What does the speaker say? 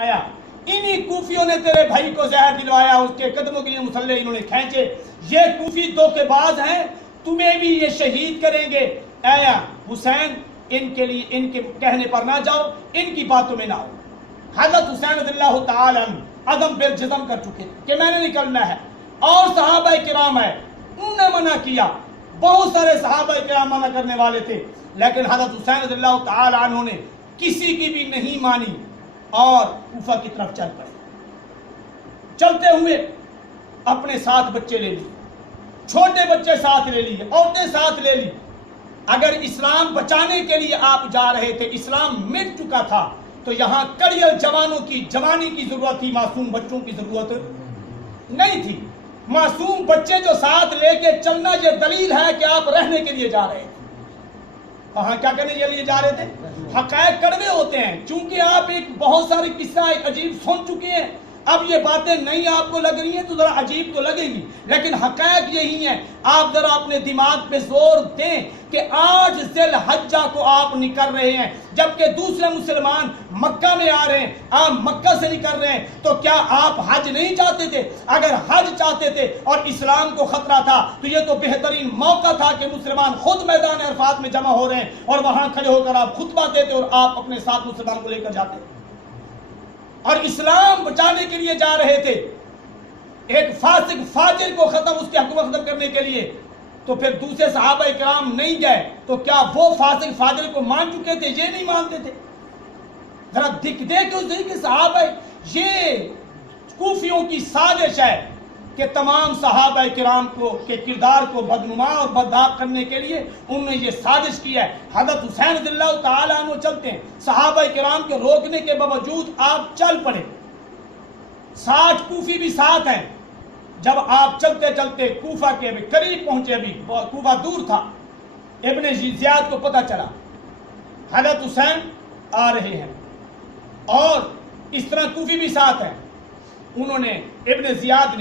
आया, इन्हीं कूफियों ने तेरे भाई को जहर दिलवाया, उसके कदमों के लिए मुसल्ले इन्होंने खींचे, ये कूफी धोखेबाज हैं, तुम्हें भी ये शहीद करेंगे। आया हुसैन, इनके लिए इनके कहने पर ना जाओ, इनकी बातों में ना आओ। हज़रत हुसैन रज़ियल्लाहु ताला अन्हु अज़म बिल जज़म कर चुके कि मैंने निकलना है, और सहाबा किराम है, उन्होंने मना किया। बहुत सारे सहाबा किराम मना करने वाले थे, लेकिन हज़रत हुसैन रज़ियल्लाहु ताला अन्हु ने किसी की भी नहीं मानी और कूफा की तरफ चल पड़े। चलते हुए अपने साथ बच्चे ले लिए, छोटे बच्चे साथ ले लिए, औरतें साथ ले ली। अगर इस्लाम बचाने के लिए आप जा रहे थे, इस्लाम मिट चुका था, तो यहां कड़ियल जवानों की जवानी की जरूरत थी, मासूम बच्चों की जरूरत नहीं थी। मासूम बच्चे जो साथ लेके चलना, ये दलील है कि आप रहने के लिए जा रहे थे। हाँ, क्या करने के लिए जा रहे थे? हक़ाइक़ कड़वे होते हैं, चूंकि आप एक बहुत सारे किस्सा अजीब सुन चुके हैं, अब ये बातें नई आपको लग रही हैं तो जरा अजीब तो लगेगी, लेकिन हक़ाइक़ यही है। आप जरा अपने दिमाग पे जोर दें कि आज ज़िल हज्जा को आप निकल रहे हैं, जबकि दूसरे मुसलमान मक्का में आ रहे हैं, आप मक्का से निकल रहे हैं, तो क्या आप हज नहीं चाहते थे? अगर हज चाहते थे और इस्लाम को खतरा था, तो ये तो बेहतरीन मौका था कि मुसलमान खुद मैदान अरफात में जमा हो रहे हैं और वहां खड़े होकर आप खुतबा देते और आप अपने साथ मुसलमान को लेकर जाते और इस्लाम बचाने के लिए जा रहे थे, एक फासिक फाजिर को खत्म, उसके हक को खत्म करने के लिए। तो फिर दूसरे सहाबा इकराम नहीं गए, तो क्या वो फासिक फाजिर को मान चुके थे? ये नहीं मानते थे। जरा देख उस दिन के सहाबा, ये कूफियों की साजिश है कि तमाम सहाबा किराम को के किरदार को बदनुमा और बददाग करने के लिए उन्होंने ये साजिश की है। हज़रत हुसैन रज़ियल्लाहु ताला अन्हु चलते हैं, सहाबा किराम के रोकने के बावजूद आप चल पड़े, 60 कूफी भी साथ हैं। जब आप चलते चलते कूफा के अभी करीब पहुंचे, अभी कूफा दूर था, इब्ने जियाद को पता चला हज़रत हुसैन आ रहे हैं और इस तरह कूफी भी साथ हैं। उन्होंने इब्ने जियाद ने